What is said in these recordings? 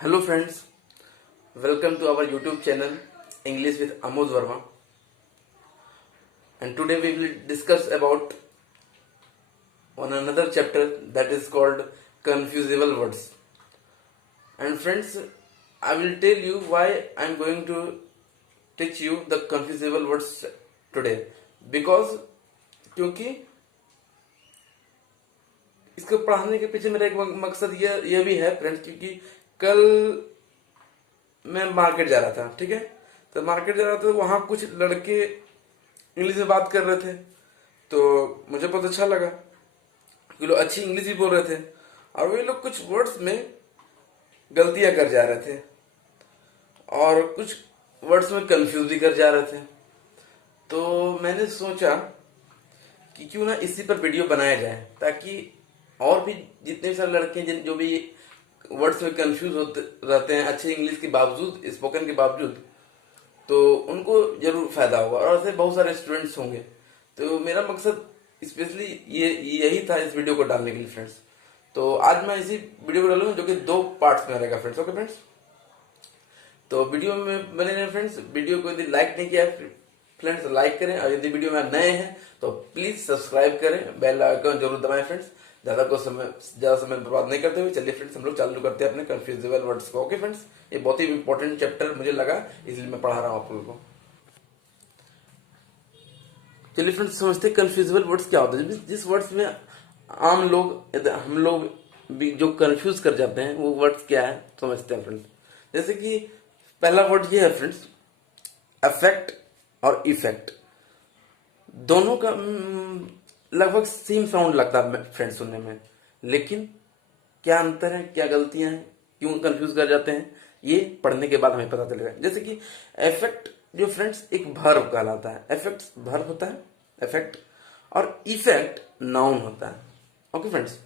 Hello friends, welcome to our YouTube channel English with Amod Verma. And today we will discuss about on another chapter that is called confusable words. And friends, I will tell you why I am going to teach you the confusable words today. Because क्योंकि इसको पढ़ाने के पीछे मेरा एक मकसद ये भी है फ्रेंड्स, क्योंकि कल मैं मार्केट जा रहा था, ठीक है। तो मार्केट जा रहा था, वहां कुछ लड़के इंग्लिश में बात कर रहे थे, तो मुझे बहुत अच्छा लगा कि लोग अच्छी इंग्लिश भी बोल रहे थे और वे लोग कुछ वर्ड्स में गलतियां कर जा रहे थे और कुछ वर्ड्स में कंफ्यूज भी कर जा रहे थे। तो मैंने सोचा कि क्यों ना इसी पर वीडियो बनाया जाए, ताकि और भी जितने सारे लड़के हैं जो भी वर्ड्स में कंफ्यूज होते रहते हैं अच्छे इंग्लिश के बावजूद, स्पोकन के बावजूद, तो उनको जरूर फायदा होगा और ऐसे बहुत सारे स्टूडेंट्स होंगे। तो मेरा मकसद स्पेशली यही था इस वीडियो को डालने के लिए फ्रेंड्स। तो आज मैं इसी वीडियो को डालूंगा जो कि 2 पार्ट्स में रहेगा फ्रेंड्स। ओके फ्रेंड्स, तो वीडियो में बने रहे फ्रेंड्स। वीडियो को यदि लाइक नहीं किया फ्रेंड्स लाइक करें, और यदि वीडियो में नए हैं तो प्लीज सब्सक्राइब करें, बेल आइकन जरूर दबाएं फ्रेंड्स। ज्यादा समय बर्बाद नहीं करते हुए चलिए फ्रेंड्स हम लोग चालू करते हैं अपने कंफ्यूजेबल वर्ड्स को। ओके फ्रेंड्स, ये बहुत ही इंपॉर्टेंट चैप्टर मुझे लगा, इसलिए मैं पढ़ा रहा हूँ आप लोगों को। चलिए फ्रेंड्स समझते हैं कंफ्यूजेबल वर्ड्स क्या होते हैं। जिस वर्ड्स में आम लोग हम लोग भी जो कंफ्यूज कर जाते हैं वो वर्ड्स क्या है समझते हैं फ्रेंड्स। जैसे कि पहला वर्ड ये है फ्रेंड्स, अफेक्ट और इफेक्ट। दोनों का लगभग सेम साउंड लगता है फ्रेंड्स सुनने में, लेकिन क्या अंतर है, क्या गलतियां हैं, क्यों कंफ्यूज कर जाते हैं, ये पढ़ने के बाद हमें पता चलेगा। जैसे कि इफेक्ट जो फ्रेंड्स एक वर्ब कहलाता है, इफेक्ट वर्ब होता है इफेक्ट, और इफेक्ट नाउन होता है। ओके फ्रेंड्स,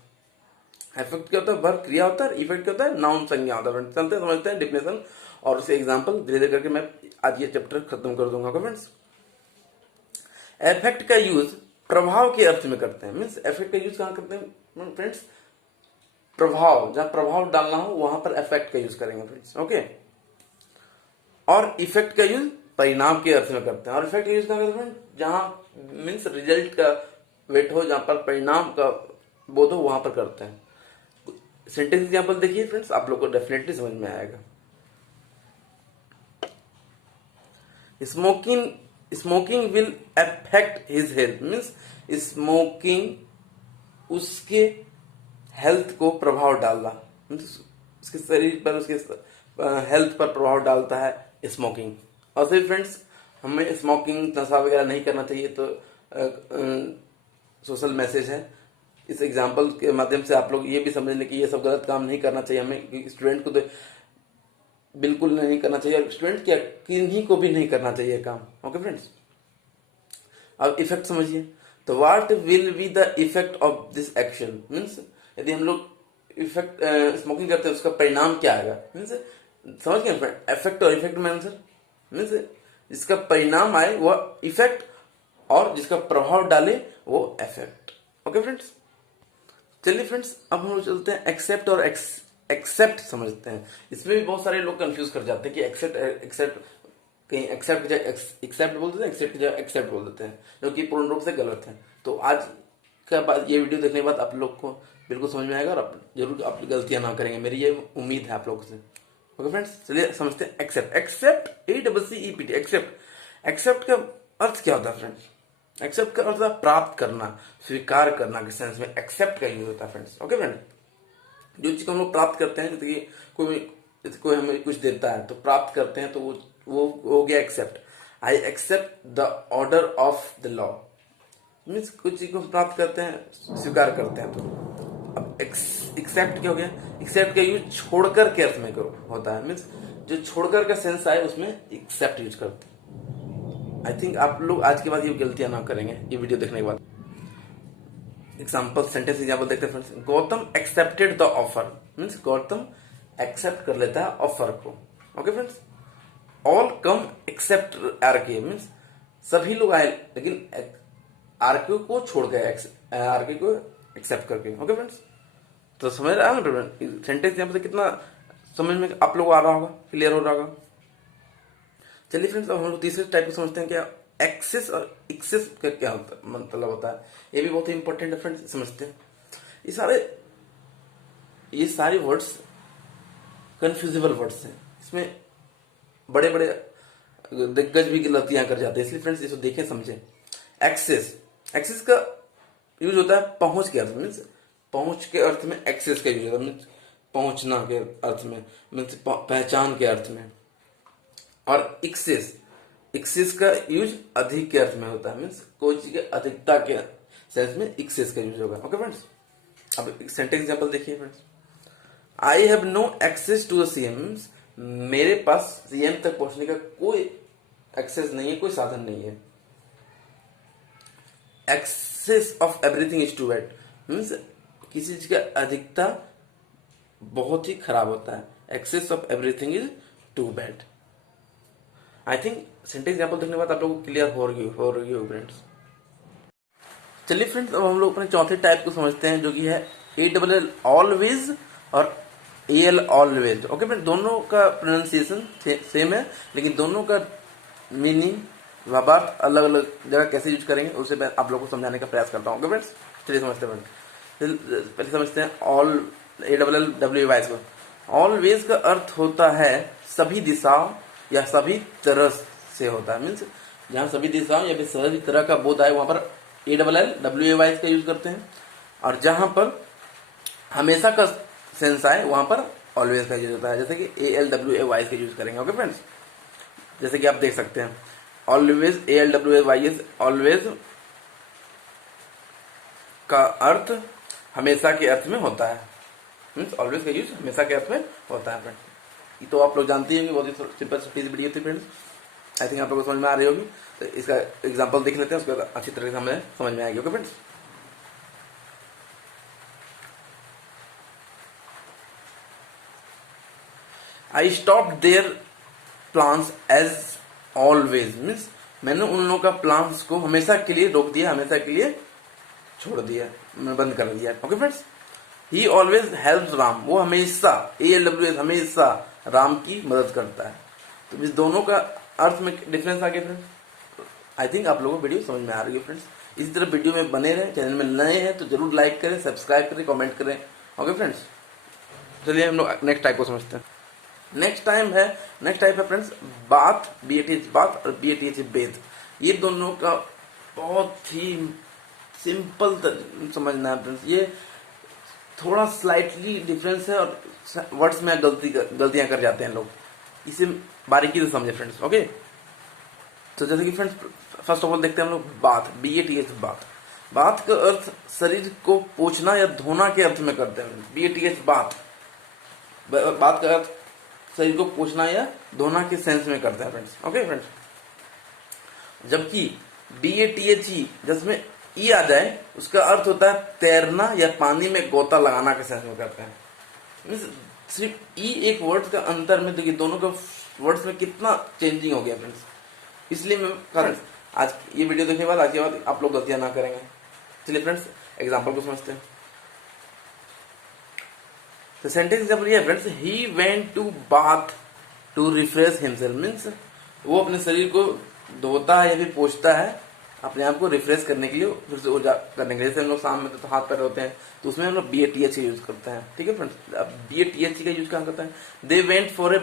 इफेक्ट क्या होता है, वर्ब क्रिया होता है, इफेक्ट क्या होता है, नाउन संज्ञा होता है फ्रेंड्स। चलते समझते हैं डिफिनेशन और उसे एग्जाम्पल धीरे धीरे करके मैं आज ये चैप्टर खत्म कर दूंगा। फ्रेंड्स, इफेक्ट का यूज प्रभाव के अर्थ में करते हैं। मीन्स इफेक्ट का यूज कहां करते हैं फ्रेंड्स, प्रभाव, जहां प्रभाव डालना हो वहां पर इफेक्ट का यूज करेंगे फ्रेंड्स। ओके, और इफेक्ट का यूज परिणाम के अर्थ में करते हैं। और इफेक्ट का यूज कहां करते हैं, जहां मीन्स रिजल्ट का वेट हो, जहां पर परिणाम का बोध हो, वहां पर करते हैं। सेंटेंस एग्जांपल देखिए फ्रेंड्स, आप लोग को डेफिनेटली समझ में आएगा। Smoking will affect his health. Means smoking उसके हेल्थ को प्रभाव डालना, मीन्स उसके शरीर पर, उसके हेल्थ पर प्रभाव डालता है स्मोकिंग। और फिर फ्रेंड्स, हमें स्मोकिंग नशा वगैरह नहीं करना चाहिए, तो सोशल मैसेज है। इस एग्जाम्पल के माध्यम से आप लोग ये भी समझ लें कि ये सब गलत काम नहीं करना चाहिए हमें। स्टूडेंट को तो बिल्कुल नहीं करना चाहिए, और स्टूडेंट क्या किन्हीं को भी नहीं करना चाहिए काम। ओके फ्रेंड्स, अब इफेक्ट समझिए। तो what will be the effect of this action. Means यदि हम लोग इफेक्ट स्मोकिंग करते हैं उसका परिणाम क्या आएगा। मीन्स समझ गए फ्रेंड, इफेक्ट और इफेक्ट में आंसर। मीन्स जिसका परिणाम आए वह इफेक्ट, और जिसका प्रभाव डाले वो इफेक्ट। ओके फ्रेंड्स, चलिए फ्रेंड्स अब हम लोग चलते हैं एक्सेप्ट और एक्सेप्ट समझते हैं। इसमें भी बहुत सारे लोग कंफ्यूज कर जाते हैं कि एक्सेप्ट कहीं एक्सेप्ट की जगह एक्सेप्ट बोल देते हैं, एक्सेप्ट की जगह एक्सेप्ट बोल देते हैं, जो कि पूर्ण रूप से गलत है। तो आज का बाद ये वीडियो देखने के बाद आप लोग को बिल्कुल समझ में आएगा और आप जरूर आप गलतियां ना करेंगे, मेरी ये उम्मीद है आप लोगों से। ओके फ्रेंड्स, चलिए समझते हैं एक्सेप्ट। Accept ACCEPT accept. एक्सेप्ट का अर्थ क्या होता है फ्रेंड्स, एक्सेप्ट का अर्थ है प्राप्त करना, स्वीकार करना के सेंस में एक्सेप्ट का यूज होता है फ्रेंड्स। ओके फ्रेंड, जो चीज को हम लोग प्राप्त करते हैं, जैसे कि कोई हमें कुछ देता है तो प्राप्त करते हैं, तो वो हो गया accept. I accept the order of the law. Means कुछ चीज को हम प्राप्त करते हैं, स्वीकार करते हैं। तो अब एक्सेप्ट क्या हो गया, एक्सेप्ट का यूज छोड़कर के अर्थ में होता है। मीन्स जो छोड़कर का सेंस आए उसमें एक्सेप्ट यूज करते हैं। आई थिंक आप लोग आज के बाद ये गलतियां ना करेंगे ये वीडियो देखने के बाद। एग्जाम्पल, सेंटेंस एग्जाम्पल देखते हैं friends. Gautam accepted the offer. Means Gautam accept कर लेता है ऑफर को। Okay friends, all come except RK. Means सभी लोग आए लेकिन आरके को छोड़ गए, को एक्सेप्ट करके। ओके फ्रेंड्स, तो समझ रहा है सेंटेंस यहाँ पे कितना समझ में आप लोग आ रहा होगा, क्लियर हो रहा होगा। चलिए फ्रेंड्स, अब हम लोग तीसरे टाइप को समझते हैं, क्या एक्सेस और एक्सेस का क्या होता है, मतलब होता है। ये भी बहुत ही इंपॉर्टेंट है फ्रेंड्स, समझते हैं। ये सारे वर्ड्स कंफ्यूजेबल वर्ड्स हैं, इसमें बड़े बड़े दिग्गज भी गलतियां कर जाते हैं, इसलिए फ्रेंड्स इसको देखें समझें। एक्सेस, एक्सेस का यूज होता है पहुंच के अर्थ में, मीन्स पहुंच के अर्थ में एक्सेस का यूज होता है, मीन्स पहुंचना के अर्थ में, मीन्स पहचान के अर्थ में। और एक्सेस, एक्सेस का यूज अधिक के अर्थ में होता है, मीन्स कोई चीज के अधिकता के सेंस में एक्सेस का यूज होगा। ओके फ्रेंड्स, अब एक सेंटेंस एग्जांपल देखिए friends. I have no access to the CM, means मेरे पास सीएम तक पहुंचने का कोई एक्सेस नहीं है, कोई साधन नहीं है। Excess of everything is too bad, means किसी चीज का अधिकता बहुत ही खराब होता है। Excess of everything is too bad. I think sentence example देखने के बाद आप लोगों को क्लियर हो रही हो फ्रेंड्स। चलिए फ्रेंड्स, अब हम लोग अपने चौथे टाइप को समझते हैं, जो कि है ALL ऑलवेज और AL ऑलवेज। ओके फ्रेंड्स, दोनों का प्रोनाउंसिएशन सेम है, लेकिन दोनों का मीनिंग भावार्थ अलग अलग जगह कैसे यूज करेंगे उसे मैं आप लोगों को समझाने का प्रयास करता हूँ। ओके फ्रेंड्स, चलिए समझते हैं फ्रेंड्स। पहले समझते हैं ऑल ALLWYs को। ऑलवेज का अर्थ होता है सभी दिशाओं या सभी तरह से होता है, मीन्स जहाँ सभी दिशाओं या फिर सभी तरह का बोध आए वहां पर ALLWYs का यूज करते हैं, और जहां पर हमेशा का सेंस आए वहां पर ऑलवेज का यूज होता है, जैसे कि ALWAYs का यूज करेंगे। ओके फ्रेंड्स, जैसे कि आप देख सकते हैं ऑलवेज ALWYs, ऑलवेज का अर्थ हमेशा के अर्थ में होता है, मीन्स ऑलवेज का यूज हमेशा के अर्थ में होता है फ्रेंड्स। ये तो आप लोग जानते हैं, बहुत ही सिंपल छोटी सी वीडियो थी फ्रेंड्स। आई थिंक आप लोगों को समझ में आ रही होगी, तो इसका एग्जांपल देख लेते हैं, उसके बाद अच्छी तरह से हमें समझ में आएगी। Okay friends, I stop their plans as always, means मैंने उन लोगों का प्लान्स को हमेशा के लिए रोक दिया, हमेशा के लिए छोड़ दिया, बंद कर दिया। ओके फ्रेंड्स, ही ऑलवेज हेल्प्स राम, वो हमेशा ALWS हमेशा राम की मदद करता है। तो इस दोनों का अर्थ में डिफरेंस आ गया फ्रेंड्स। आई थिंक आप लोगों को वीडियो समझ में आ रही है फ्रेंड्स। इसी तरह वीडियो में बने रहे, चैनल में नए हैं तो जरूर लाइक करें, सब्सक्राइब करें, कमेंट करें। ओके फ्रेंड्स, चलिए हम लोग नेक्स्ट टाइप को समझते हैं। नेक्स्ट टाइप है फ्रेंड्स बात, BATH बात और BATH बेद। ये दोनों का बहुत ही सिंपल समझना है फ्रेंड्स। ये थोड़ा स्लाइटली डिफरेंस है और वर्ड्स में गलतियां कर जाते हैं लोग, इसे बारीकी से समझे फ्रेंड्स। ओके, तो जैसे कि फ्रेंड्स फर्स्ट ऑफ ऑल देखते हैं हम लोग बात, BATH बात। बात का अर्थ शरीर को पोंछना या धोना के अर्थ में करते हैं। BATH बात, बात का अर्थ शरीर को पोंछना या धोना के सेंस में करते हैं फ्रेंड्स। ओके फ्रेंड्स, जबकि BATHE जिसमें ई आ जाए उसका अर्थ होता है तैरना या पानी में गोता लगाना के सेंस में करते हैं। मीन्स सिर्फ ई एक वर्ड का अंतर में देखिए दोनों का वर्ड्स में कितना चेंजिंग हो गया फ्रेंड्स। इसलिए मैं फ्रेंड्स आज ये वीडियो देखने के बाद, आज के बाद आप लोग गलतियां ना करेंगे। चलिए फ्रेंड्स एग्जाम्पल को समझते हैं। तो सेंटेंस एग्जाम्पल ये है friends, he went to bath to refresh himself, means वो अपने शरीर को धोता है या फिर पोंछता है अपने आप को रिफ्रेश करने के लिए, फिर से ऊर्जा करने के लिए। जैसे हम लोग शाम में तो हाथ पैर होते हैं तो उसमें हम लोग BATH का यूज करते हैं। ठीक है फ्रेंड्स, अब BATH का यूज कहाँ करते हैं? They went for a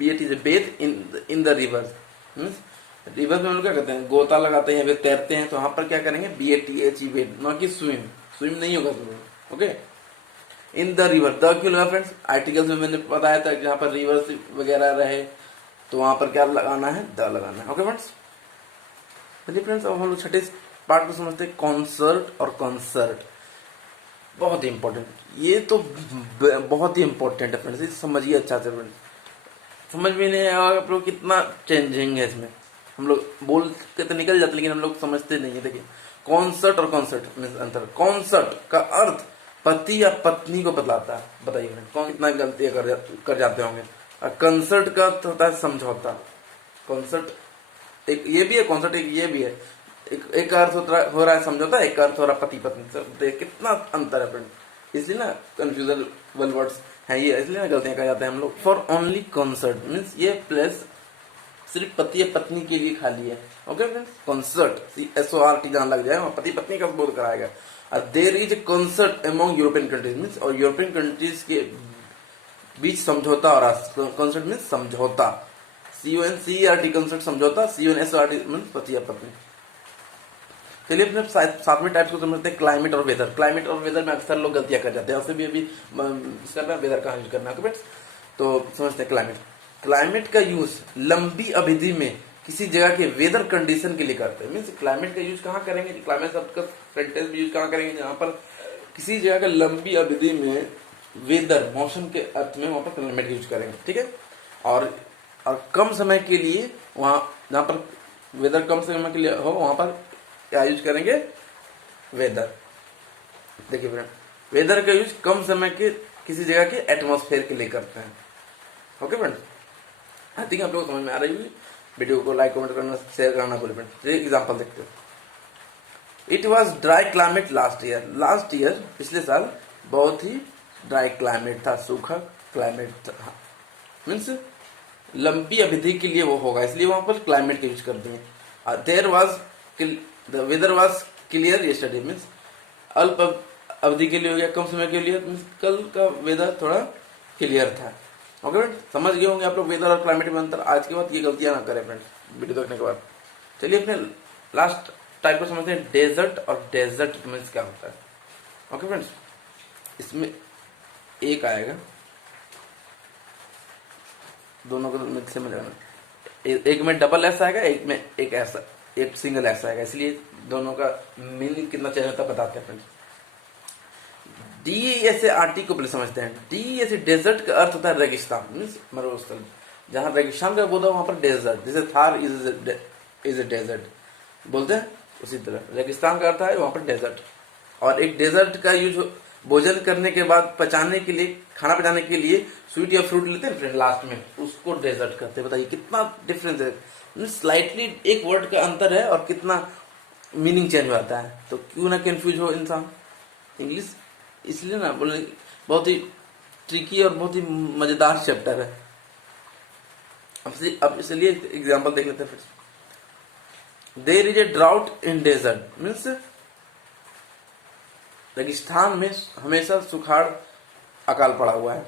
BATH Beth in the river, means river में हम लोग क्या करते हैं, गोता लगाते हैं या फिर तैरते हैं, तो वहां पर क्या करेंगे BATH बेथ, ना कि स्विम नहीं होगा swim. Okay, in the river, the क्यों लगा फ्रेंड्स? आर्टिकल्स में मैंने बताया था जहां पर रिवर्स वगैरह रहे तो वहां पर क्या लगाना है, द लगाना है। ओके फ्रेंड्स, चलिए फ्रेंड्स अब हम लोग छठे पार्ट को समझते हैं, कॉन्सर्ट और कंसर्ट। बहुत ही इंपॉर्टेंट, ये तो बहुत ही इंपॉर्टेंट है फ्रेंड्स, इसे समझिए अच्छा से फ्रेंड्स। समझ में नहीं आएगा आप लोग कितना चेंजिंग है इसमें। हम लोग बोल के तो निकल जाते लेकिन हम लोग समझते नहीं है। देखिए कॉन्सर्ट और कंसर्ट में अंतर। कॉन्सर्ट का अर्थ पति या पत्नी को बतलाता है, बताइए फ्रेंड कौन कितना गलतियां कर जाते होंगे। और कंसर्ट का अर्थ होता है समझौता। कंसर्ट एक ये भी है, कॉन्सर्ट एक ये भी है। एक अर्थ हो रहा है समझौता, एक अर्थ हो रहा है पति पत्नी से। कितना अंतर है फ्रेंड। इसलिए ना कन्फ्यूजन वर्ड्स हैं ये, इसलिए ना गलतियां कर जाते हैं हम लोग। फॉर ओनली कॉन्सर्ट मीन्स ये प्लेस सिर्फ पति या पत्नी के लिए खाली है। ओके फ्रेंड्स, कॉन्सर्ट SORT जहां लग जाए वहां पति पत्नी का बोध कराएगा। There is a concert among European countries means, और यूरोपियन कंट्रीज के बीच समझौता हो रहा। कॉन्सर्ट मीन्स समझौता, CONCERT कॉन्सर्ट समझौता, CONSORT मीन्स पति या पत्नी। चलिए अपने सातवें टाइप को समझते हैं, क्लाइमेट और वेदर। क्लाइमेट और वेदर में अक्सर लोग गलतियां कर जाते हैं, उससे भी अभी करना वेदर का यूज करना है। तो समझते हैं क्लाइमेट। क्लाइमेट का यूज लंबी अवधि में किसी जगह के वेदर कंडीशन के लिए करते हैं। मीन्स क्लाइमेट का यूज कहाँ करेंगे, क्लाइमेट शब्द का सेंटेंस यूज कहाँ करेंगे, जहां पर किसी जगह का लंबी अवधि में वेदर मौसम के अर्थ में वहां पर क्लाइमेट यूज करेंगे। ठीक है, और कम समय के लिए वहां जहां पर वेदर कम समय के लिए हो वहां पर क्या यूज करेंगे, वेदर। देखिए फ्रेंड, वेदर का यूज कम समय के किसी जगह के एटमॉस्फेयर के लिए करते हैं। ओके फ्रेंड, आई थिंक आप लोग समझ में आ रही होगी। वीडियो को लाइक कमेंट करना शेयर करना भूलिए फ्रेंड। एक एग्जांपल देखते हैं। It was dry climate last year. Last year पिछले साल बहुत ही ड्राई क्लाइमेट था, सूखा क्लाइमेट था। मीन्स लंबी अवधि के लिए वो होगा, इसलिए वहां पर क्लाइमेट का यूज कर देंगे। There was the weather was clear yesterday means अल्प अवधि के लिए हो गया, कम समय के लिए मीन्स कल का वेदर थोड़ा क्लियर था। ओके फ्रेंड, समझ गए होंगे आप लोग वेदर और क्लाइमेट में अंतर। आज के बाद ये गलतियां ना करें फ्रेंड वीडियो देखने के बाद। चलिए अपने लास्ट टाइप को समझते हैं, डेजर्ट और डेजर्ट मीन्स क्या होता है। ओके फ्रेंड्स, इसमें एक आएगा, दोनों को मिक्स से मिलाना, एक में डबल एस आएगा, एक में एक ऐसा एक सिंगल एस आएगा, इसलिए दोनों का मीनिंग कितना चेंज होता है बताते हैं फ्रेंड्स। DESART को पहले समझते हैं। DESA डेजर्ट का अर्थ होता है रेगिस्तान मीन्स मरुस्थल। जहां रेगिस्तान का बोल वहां पर डेजर्ट, जैसे थार इज ए डेजर्ट बोलते हैं, उसी तरह रेगिस्तान का अर्थ है वहां पर डेजर्ट। और एक डेजर्ट का यूज भोजन करने के बाद पचाने के लिए, खाना पचाने के लिए स्वीट या फ्रूट लेते हैं फ्रेंड लास्ट में, उसको डेजर्ट करते हैं। बताइए कितना डिफरेंस है, स्लाइटली एक वर्ड का अंतर है और कितना मीनिंग चेंज हो जाता है। तो क्यों ना कंफ्यूज हो इंसान इंग्लिश, इसलिए ना बोले बहुत ही ट्रिकी और बहुत ही मजेदार चैप्टर है। अब इसलिए एग्जांपल देख लेते हैं फिर। There is a drought in desert means रेगिस्तान में हमेशा सुखाड़ अकाल पड़ा हुआ है।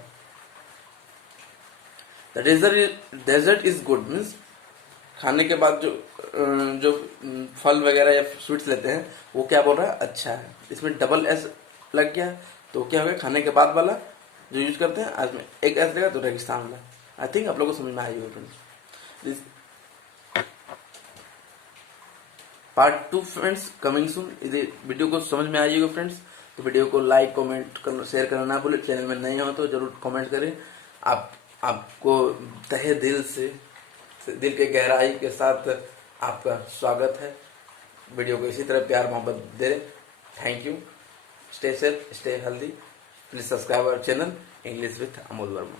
The dessert is good means खाने के बाद जो फल वगैरह या स्वीट्स लेते हैं वो क्या बोल रहा है, अच्छा है। इसमें डबल एस लग गया तो क्या हो गया, खाने के बाद वाला जो यूज करते हैं आज में एक एस लगा तो रेगिस्तान वाला। आई थिंक आप लोगों को समझ में आई होगी friends. Part 2 friends coming soon. यदि वीडियो को समझ में आई होगी फ्रेंड्स तो वीडियो को लाइक कमेंट करना शेयर करना ना भूलें। चैनल में नए हो तो जरूर कमेंट करें। आपको तहे दिल से, दिल के गहराई के साथ आपका स्वागत है। वीडियो को इसी तरह प्यार मोहब्बत दे रहे। Thank you. Stay safe, stay healthy. Please subscribe our channel English with Amol Verma.